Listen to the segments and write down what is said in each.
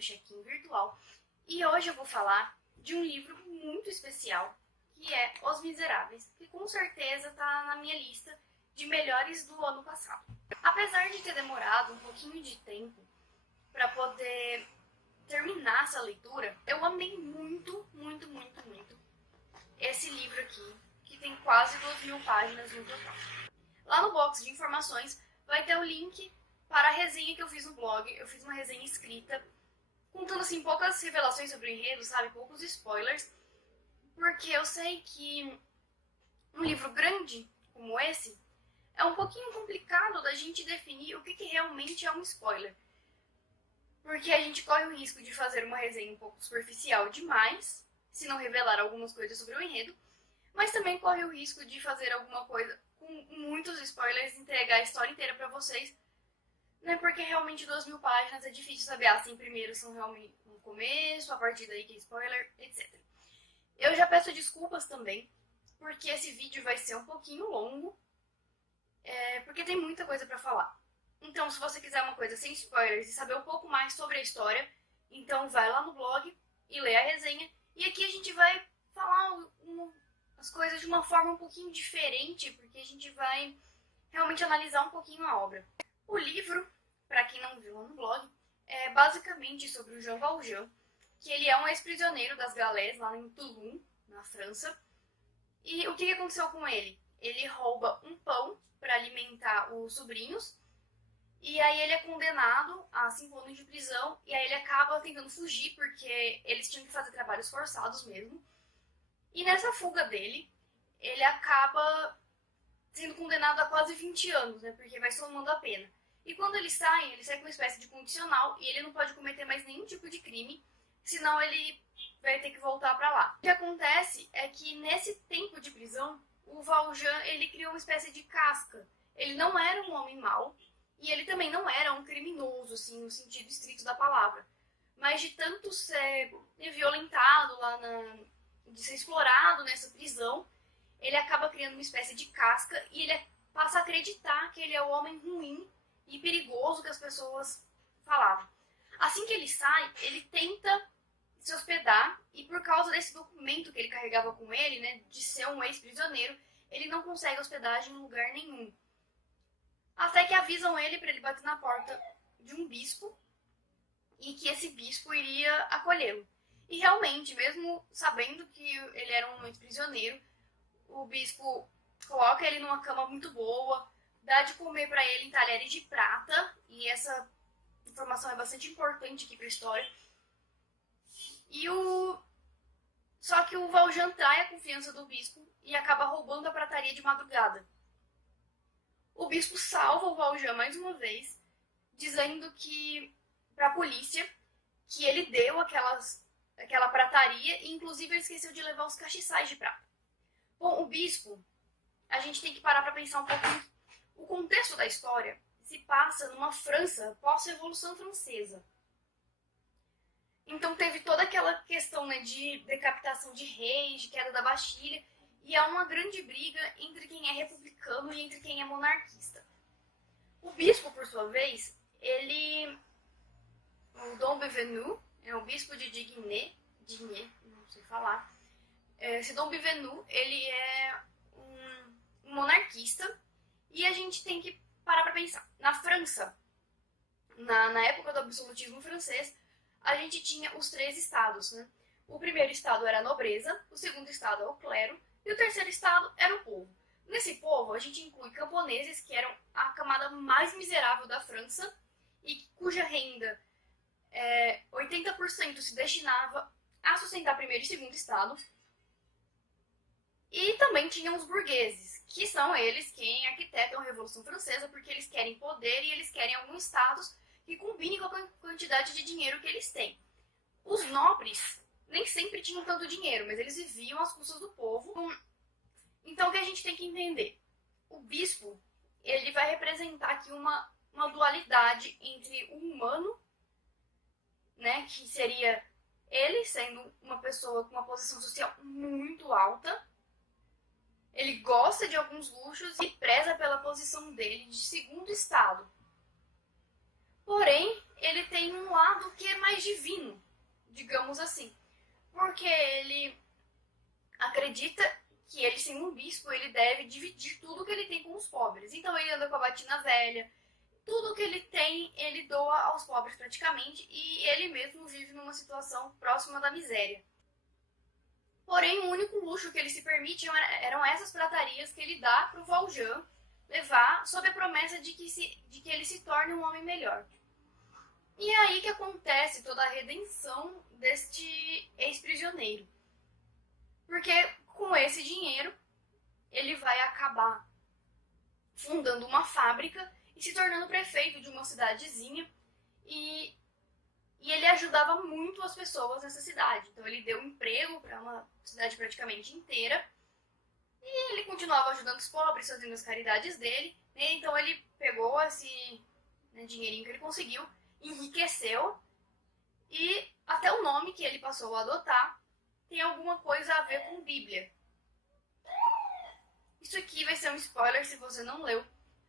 do Check-in Virtual. E hoje eu vou falar de um livro muito especial, que é Os Miseráveis, que com certeza está na minha lista de melhores do ano passado. Apesar de ter demorado um pouquinho de tempo para poder terminar essa leitura, eu amei muito esse livro aqui, que tem quase 2.000 páginas no total. Lá no box de informações vai ter o link para a resenha que eu fiz no blog. Eu fiz uma resenha escrita, contando assim poucas revelações sobre o enredo, sabe? Poucos spoilers. Porque eu sei que um livro grande como esse é um pouquinho complicado da gente definir o que realmente é um spoiler. Porque a gente corre o risco de fazer uma resenha um pouco superficial demais, se não revelar algumas coisas sobre o enredo, mas também corre o risco de fazer alguma coisa com muitos spoilers e entregar a história inteira pra vocês, né? Porque realmente 2.000 páginas é difícil saber, assim, primeiro são realmente um começo, a partir daí que é spoiler, etc. Eu já peço desculpas também, porque esse vídeo vai ser um pouquinho longo, porque tem muita coisa pra falar. Então, se você quiser uma coisa sem spoilers e saber um pouco mais sobre a história, então vai lá no blog e lê a resenha. E aqui a gente vai falar as coisas de uma forma um pouquinho diferente, porque a gente vai realmente analisar um pouquinho a obra. O livro, para quem não viu lá no blog, é basicamente sobre o Jean Valjean, que ele é um ex-prisioneiro das galés lá em Toulon, na França. E o que aconteceu com ele? Ele rouba um pão para alimentar os sobrinhos, e aí ele é condenado a 5 anos de prisão, e aí ele acaba tentando fugir, porque eles tinham que fazer trabalhos forçados mesmo. E nessa fuga dele, ele acaba sendo condenado a quase 20 anos, né, porque vai somando a pena. E quando ele sai com uma espécie de condicional, e ele não pode cometer mais nenhum tipo de crime, senão ele vai ter que voltar pra lá. O que acontece é que nesse tempo de prisão, o Valjean, ele criou uma espécie de casca. Ele não era um homem mau, e ele também não era um criminoso, assim, no sentido estrito da palavra. Mas de tanto ser violentado lá, de ser explorado nessa prisão, ele acaba criando uma espécie de casca e ele passa a acreditar que ele é o homem ruim e perigoso que as pessoas falavam. Assim que ele sai, ele tenta se hospedar e por causa desse documento que ele carregava com ele, né, de ser um ex-prisioneiro, ele não consegue hospedagem em lugar nenhum. Até que avisam ele para ele bater na porta de um bispo e que esse bispo iria acolhê-lo. E realmente, mesmo sabendo que ele era um ex-prisioneiro, o bispo coloca ele numa cama muito boa, dá de comer para ele em talheres de prata, e essa informação é bastante importante aqui para a história. Só que o Valjean trai a confiança do bispo e acaba roubando a prataria de madrugada. O bispo salva o Valjean mais uma vez, dizendo que para a polícia que ele deu aquela prataria e inclusive ele esqueceu de levar os castiçais de prata. Bom, o bispo, a gente tem que parar para pensar um pouquinho. O contexto da história se passa numa França pós-Revolução Francesa. Então teve toda aquela questão, né, de decapitação de reis, de queda da Bastilha, e há uma grande briga entre quem é republicano e entre quem é monarquista. O bispo, por sua vez, o Dom Bienvenu, é o bispo de Digne, não sei falar. Esse Dom Bienvenu, ele é um monarquista, e a gente tem que parar para pensar. Na França, na época do absolutismo francês, a gente tinha os 3 estados, né? O primeiro estado era a nobreza, o segundo estado é o clero, e o terceiro estado era o povo. Nesse povo, a gente inclui camponeses, que eram a camada mais miserável da França, e cuja renda 80% se destinava a sustentar primeiro e segundo estado. E também tinham os burgueses, que são eles quem arquitetam a Revolução Francesa, porque eles querem poder e eles querem algum status que combine com a quantidade de dinheiro que eles têm. Os nobres nem sempre tinham tanto dinheiro, mas eles viviam às custas do povo. Então o que a gente tem que entender? O bispo, ele vai representar aqui uma dualidade entre o humano, né, que seria ele sendo uma pessoa com uma posição social muito alta. Ele gosta de alguns luxos e preza pela posição dele de segundo estado. Porém, ele tem um lado que é mais divino, digamos assim. Porque ele acredita que ele, sendo um bispo, ele deve dividir tudo que ele tem com os pobres. Então ele anda com a batina velha, tudo que ele tem, ele doa aos pobres praticamente, e ele mesmo vive numa situação próxima da miséria. Porém, o único luxo que ele se permite eram essas pratarias que ele dá para o Valjean levar, sob a promessa de que ele se torne um homem melhor. E é aí que acontece toda a redenção deste ex-prisioneiro. Porque com esse dinheiro, ele vai acabar fundando uma fábrica e se tornando prefeito de uma cidadezinha. E ele ajudava muito as pessoas nessa cidade. Então ele deu emprego para uma cidade praticamente inteira. E ele continuava ajudando os pobres, fazendo as caridades dele. Né? Então ele pegou esse dinheirinho que ele conseguiu, enriqueceu. E até o nome que ele passou a adotar tem alguma coisa a ver com Bíblia. Isso aqui vai ser um spoiler se você não leu.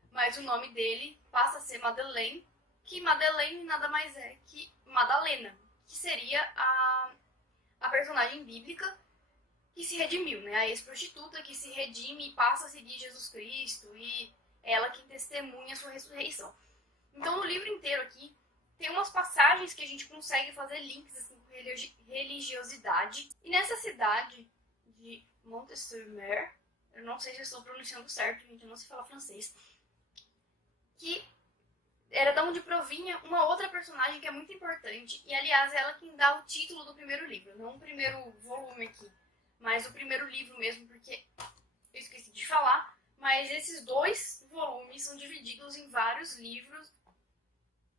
Mas o nome dele passa a ser Madeleine, que Madeleine nada mais é que Madalena, que seria a personagem bíblica que se redimiu, né? A ex-prostituta que se redime e passa a seguir Jesus Cristo, e ela que testemunha a sua ressurreição. Então no livro inteiro aqui tem umas passagens que a gente consegue fazer links assim, com religiosidade. E nessa cidade de Montes-sur-Mer, eu não sei se eu estou pronunciando certo, gente, eu não sei falar francês, que era da onde provinha uma outra personagem que é muito importante. E, aliás, é ela quem dá o título do primeiro livro. Não o primeiro volume aqui, mas o primeiro livro mesmo, porque eu esqueci de falar. Mas esses 2 volumes são divididos em vários livros,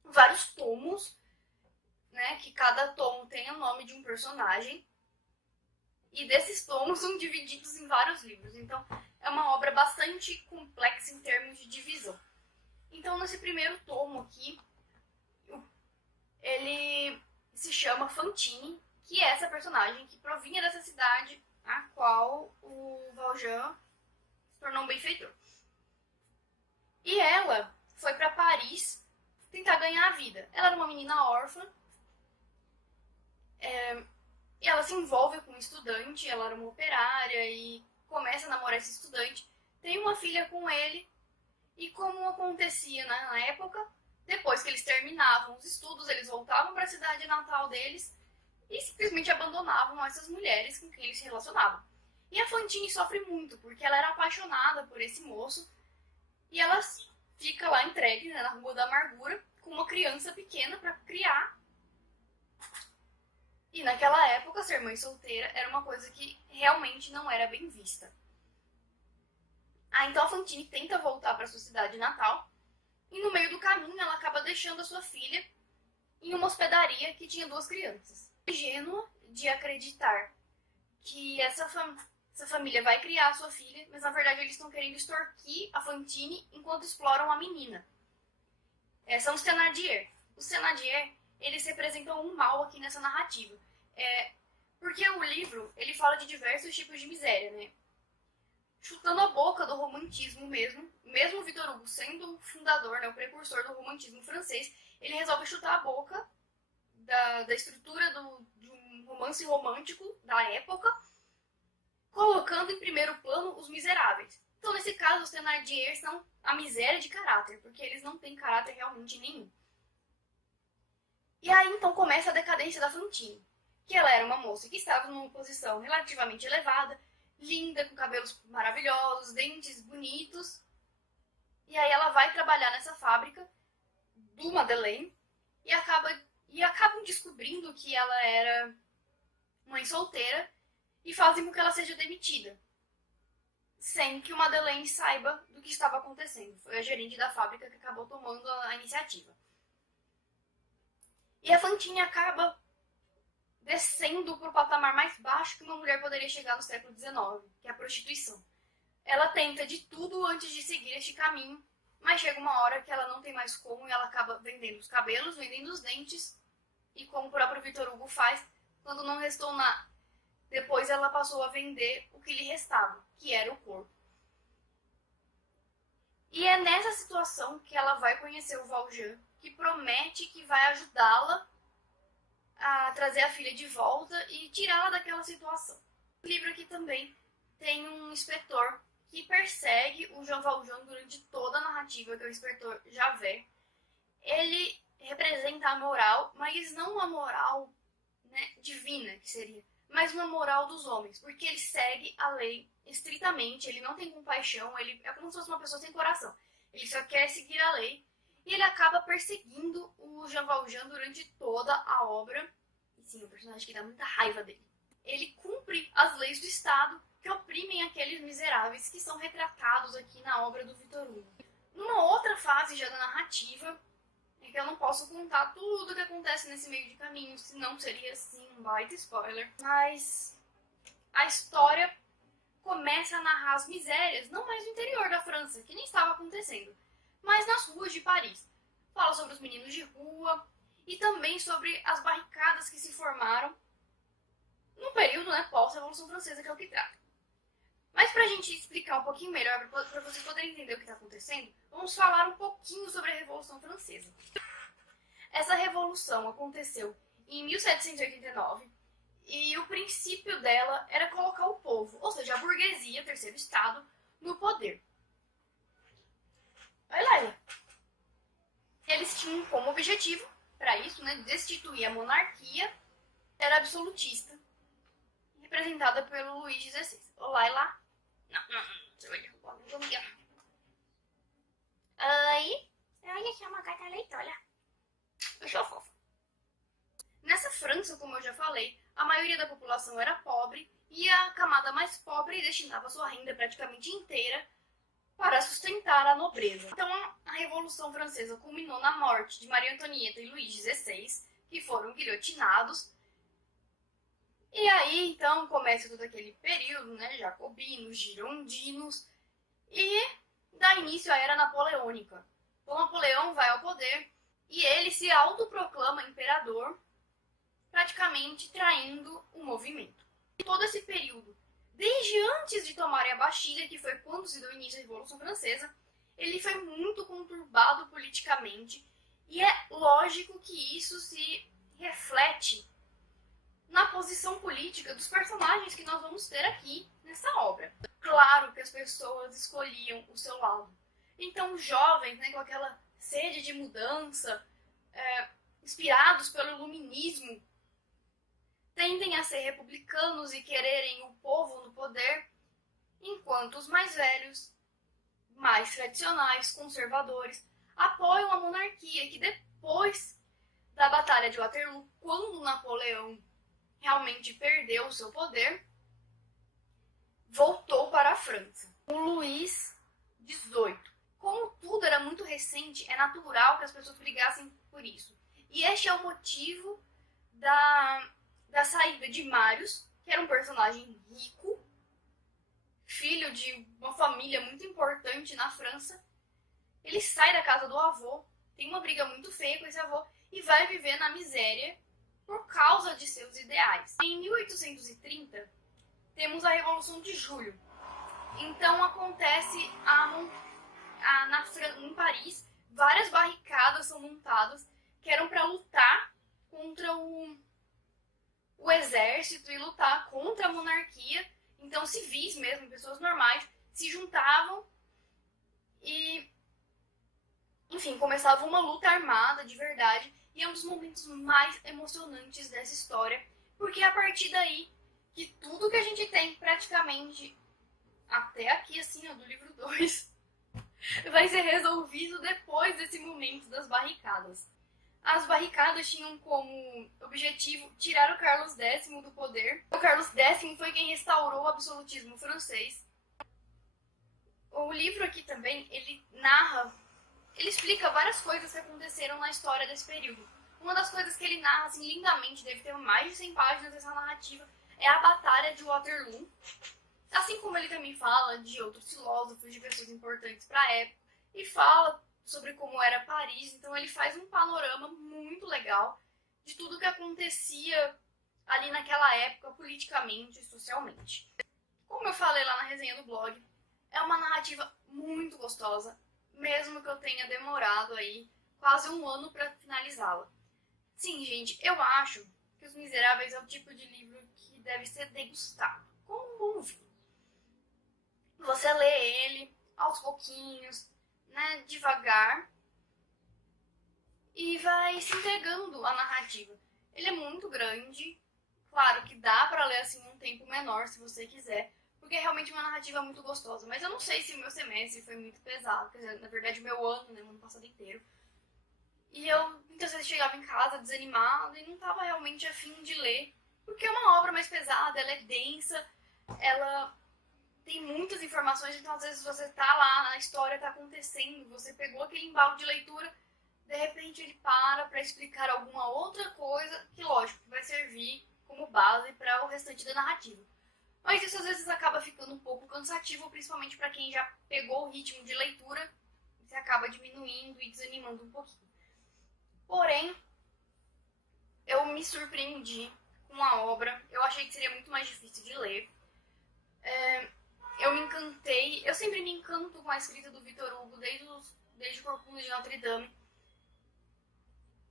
vários tomos, né? Que cada tomo tem o nome de um personagem. E desses tomos são divididos em vários livros. Então, é uma obra bastante complexa em termos de divisão. Então, nesse primeiro tomo aqui, ele se chama Fantine, que é essa personagem que provinha dessa cidade a qual o Valjean se tornou um benfeitor. E ela foi para Paris tentar ganhar a vida. Ela era uma menina órfã, e ela se envolve com um estudante, ela era uma operária e começa a namorar esse estudante, tem uma filha com ele. E como acontecia na época, depois que eles terminavam os estudos, eles voltavam para a cidade natal deles e simplesmente abandonavam essas mulheres com quem eles se relacionavam. E a Fantine sofre muito, porque ela era apaixonada por esse moço e ela fica lá entregue, né, na Rua da Amargura com uma criança pequena para criar. E naquela época, ser mãe solteira era uma coisa que realmente não era bem vista. Então a Fantine tenta voltar para sua cidade natal e no meio do caminho ela acaba deixando a sua filha em uma hospedaria que tinha 2 crianças. Ingênua de acreditar que essa família vai criar a sua filha, mas na verdade eles estão querendo extorquir a Fantine enquanto exploram a menina. São os Thénardier. Os Thénardier, eles representam um mal aqui nessa narrativa. Porque o livro, ele fala de diversos tipos de miséria, né? Chutando a boca do romantismo mesmo o Victor Hugo sendo o fundador, né, o precursor do romantismo francês, ele resolve chutar a boca da estrutura de um romance romântico da época, colocando em primeiro plano os miseráveis. Então, nesse caso, os Thénardier são a miséria de caráter, porque eles não têm caráter realmente nenhum. E aí, então, começa a decadência da Fantine, que ela era uma moça que estava numa posição relativamente elevada, linda, com cabelos maravilhosos, dentes bonitos. E aí ela vai trabalhar nessa fábrica do Madeleine e acabam descobrindo que ela era mãe solteira e fazem com que ela seja demitida, sem que o Madeleine saiba do que estava acontecendo. Foi a gerente da fábrica que acabou tomando a iniciativa. E a Fantine acaba descendo para o patamar mais baixo que uma mulher poderia chegar no século XIX, que é a prostituição. Ela tenta de tudo antes de seguir este caminho, mas chega uma hora que ela não tem mais como e ela acaba vendendo os cabelos, vendendo os dentes, e como o próprio Victor Hugo faz, quando não restou nada, depois ela passou a vender o que lhe restava, que era o corpo. E é nessa situação que ela vai conhecer o Valjean, que promete que vai ajudá-la a trazer a filha de volta e tirá-la daquela situação. O livro aqui também tem um inspetor que persegue o Jean Valjean durante toda a narrativa, que é o inspetor Javert. Ele representa a moral, mas não a moral, né, divina, que seria, mas uma moral dos homens, porque ele segue a lei estritamente, ele não tem compaixão, ele é como se fosse uma pessoa sem coração. Ele só quer seguir a lei e ele acaba perseguindo o Jean Valjean durante toda a obra. E sim, é um personagem que dá muita raiva dele. Ele cumpre as leis do Estado que oprimem aqueles miseráveis que são retratados aqui na obra do Victor Hugo. Numa outra fase já da narrativa, é que eu não posso contar tudo o que acontece nesse meio de caminho, senão seria assim um baita spoiler. Mas a história começa a narrar as misérias, não mais no interior da França, que nem estava acontecendo, mas nas ruas de Paris. Fala sobre os meninos de rua e também sobre as barricadas que se formaram no período, né, pós-Revolução Francesa, que é o que trata. Mas pra gente explicar um pouquinho melhor, para vocês poderem entender o que está acontecendo, vamos falar um pouquinho sobre a Revolução Francesa. Essa revolução aconteceu em 1789 e o princípio dela era colocar o povo, ou seja, a burguesia, terceiro estado, no poder. Olha lá. Eles tinham como objetivo, para isso, né, destituir a monarquia, era absolutista, representada pelo Luís XVI. Olá, lá. Não, você vai derrubar, não vou me guiar. Aí, olha aqui, é uma carta leitora. Eu sou fofa. Nessa França, como eu já falei, a maioria da população era pobre e a camada mais pobre destinava sua renda praticamente inteira para sustentar a nobreza. Então, a Revolução Francesa culminou na morte de Maria Antonieta e Luís XVI, que foram guilhotinados. E aí, então, começa todo aquele período, né, jacobinos, girondinos, e dá início à Era Napoleônica. Então, Napoleão vai ao poder e ele se autoproclama imperador, praticamente traindo o movimento. E todo esse período, desde antes de tomarem a Bastilha, que foi quando se deu início à Revolução Francesa, ele foi muito conturbado politicamente, e é lógico que isso se reflete na posição política dos personagens que nós vamos ter aqui nessa obra. Claro que as pessoas escolhiam o seu lado. Então, os jovens, né, com aquela sede de mudança, inspirados pelo iluminismo, tendem a ser republicanos e quererem o povo no poder, enquanto os mais velhos, mais tradicionais, conservadores, apoiam a monarquia, que depois da Batalha de Waterloo, quando Napoleão realmente perdeu o seu poder, voltou para a França. O Luís XVIII. Como tudo era muito recente, é natural que as pessoas brigassem por isso. E este é o motivo da saída de Marius, que era um personagem rico, filho de uma família muito importante na França. Ele sai da casa do avô, tem uma briga muito feia com esse avô e vai viver na miséria por causa de seus ideais. Em 1830, temos a Revolução de Julho. Então acontece em Paris, várias barricadas são montadas que eram para lutar contra o exército e lutar contra a monarquia. Então civis mesmo, pessoas normais, se juntavam e, enfim, começava uma luta armada de verdade. E é um dos momentos mais emocionantes dessa história, porque é a partir daí que tudo que a gente tem praticamente até aqui, assim, ó, do livro 2, vai ser resolvido depois desse momento das barricadas. As barricadas tinham como objetivo tirar o Carlos X do poder. O Carlos X foi quem restaurou o absolutismo francês. O livro aqui também, ele explica várias coisas que aconteceram na história desse período. Uma das coisas que ele narra assim, lindamente, deve ter mais de 100 páginas dessa narrativa, é a Batalha de Waterloo. Assim como ele também fala de outros filósofos, de pessoas importantes para a época, e fala sobre como era Paris. Então ele faz um panorama muito legal de tudo que acontecia ali naquela época, politicamente e socialmente. Como eu falei lá na resenha do blog, é uma narrativa muito gostosa, mesmo que eu tenha demorado aí quase um ano para finalizá-la. Sim, gente, eu acho que Os Miseráveis é o tipo de livro que deve ser degustado, como um bom vinho. Você lê ele aos pouquinhos, né, devagar, e vai se entregando à narrativa. Ele é muito grande, claro que dá pra ler assim um tempo menor se você quiser, porque é realmente uma narrativa muito gostosa. Mas eu não sei se o meu semestre foi muito pesado, quer dizer, na verdade o meu ano, né, o ano passado inteiro. E eu muitas vezes chegava em casa desanimada e não estava realmente afim de ler, porque é uma obra mais pesada, ela é densa, ela tem muitas informações, então às vezes você tá lá, a história tá acontecendo, você pegou aquele embalo de leitura, de repente ele para explicar alguma outra coisa, que lógico, vai servir como base para o restante da narrativa. Mas isso às vezes acaba ficando um pouco cansativo, principalmente para quem já pegou o ritmo de leitura, você acaba diminuindo e desanimando um pouquinho. Porém, eu me surpreendi com a obra, eu achei que seria muito mais difícil de ler. Eu me encantei, eu sempre me encanto com a escrita do Victor Hugo, desde o Corcunda de Notre Dame,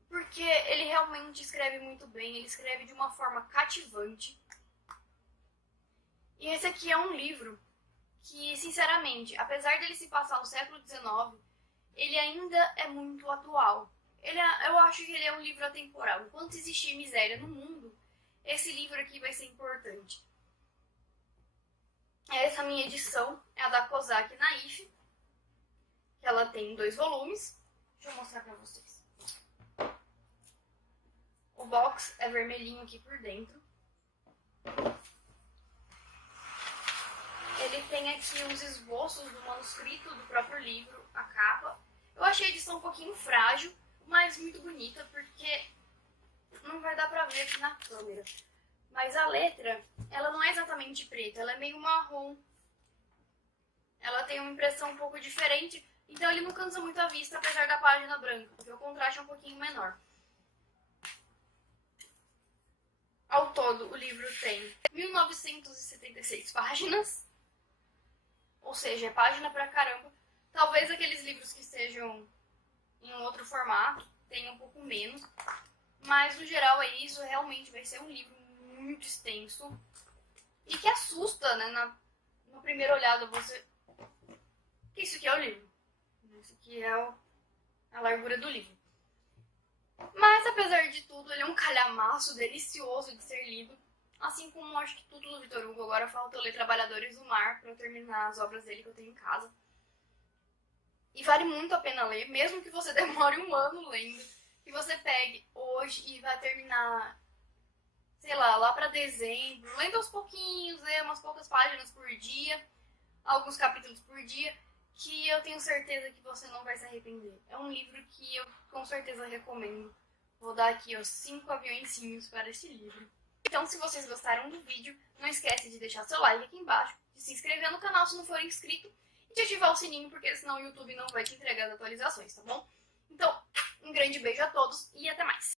porque ele realmente escreve muito bem, ele escreve de uma forma cativante. E esse aqui é um livro que, sinceramente, apesar dele se passar no século XIX, ele ainda é muito atual. Eu acho que ele é um livro atemporal. Enquanto existir miséria no mundo, esse livro aqui vai ser importante. Essa minha edição é a da Kozak Naif, que ela tem 2 volumes. Deixa eu mostrar pra vocês. O box é vermelhinho aqui por dentro. Ele tem aqui uns esboços do manuscrito do próprio livro, a capa. Eu achei a edição um pouquinho frágil, mas muito bonita, porque não vai dar pra ver aqui na câmera. Mas a letra, ela não é exatamente preta, ela é meio marrom. Ela tem uma impressão um pouco diferente, então ele não cansa muito a vista, apesar da página branca, porque o contraste é um pouquinho menor. Ao todo, o livro tem 1976 páginas, ou seja, é página pra caramba. Talvez aqueles livros que sejam em um outro formato tenham um pouco menos, mas no geral é isso, realmente vai ser um livro muito extenso e que assusta, né? Na primeira olhada você... que isso aqui é o livro. Isso aqui é a largura do livro. Mas apesar de tudo, ele é um calhamaço delicioso de ser lido. Assim como acho que tudo do Victor Hugo. Agora falta eu ler Trabalhadores do Mar para eu terminar as obras dele que eu tenho em casa. E vale muito a pena ler, mesmo que você demore um ano lendo. Que você pegue hoje e vai terminar, sei lá pra dezembro, lendo aos pouquinhos, ler umas poucas páginas por dia, alguns capítulos por dia, que eu tenho certeza que você não vai se arrepender. É um livro que eu com certeza recomendo. Vou dar aqui os 5 aviõezinhos para esse livro. Então, se vocês gostaram do vídeo, não esquece de deixar seu like aqui embaixo, de se inscrever no canal se não for inscrito e de ativar o sininho, porque senão o YouTube não vai te entregar as atualizações, tá bom? Então, um grande beijo a todos e até mais!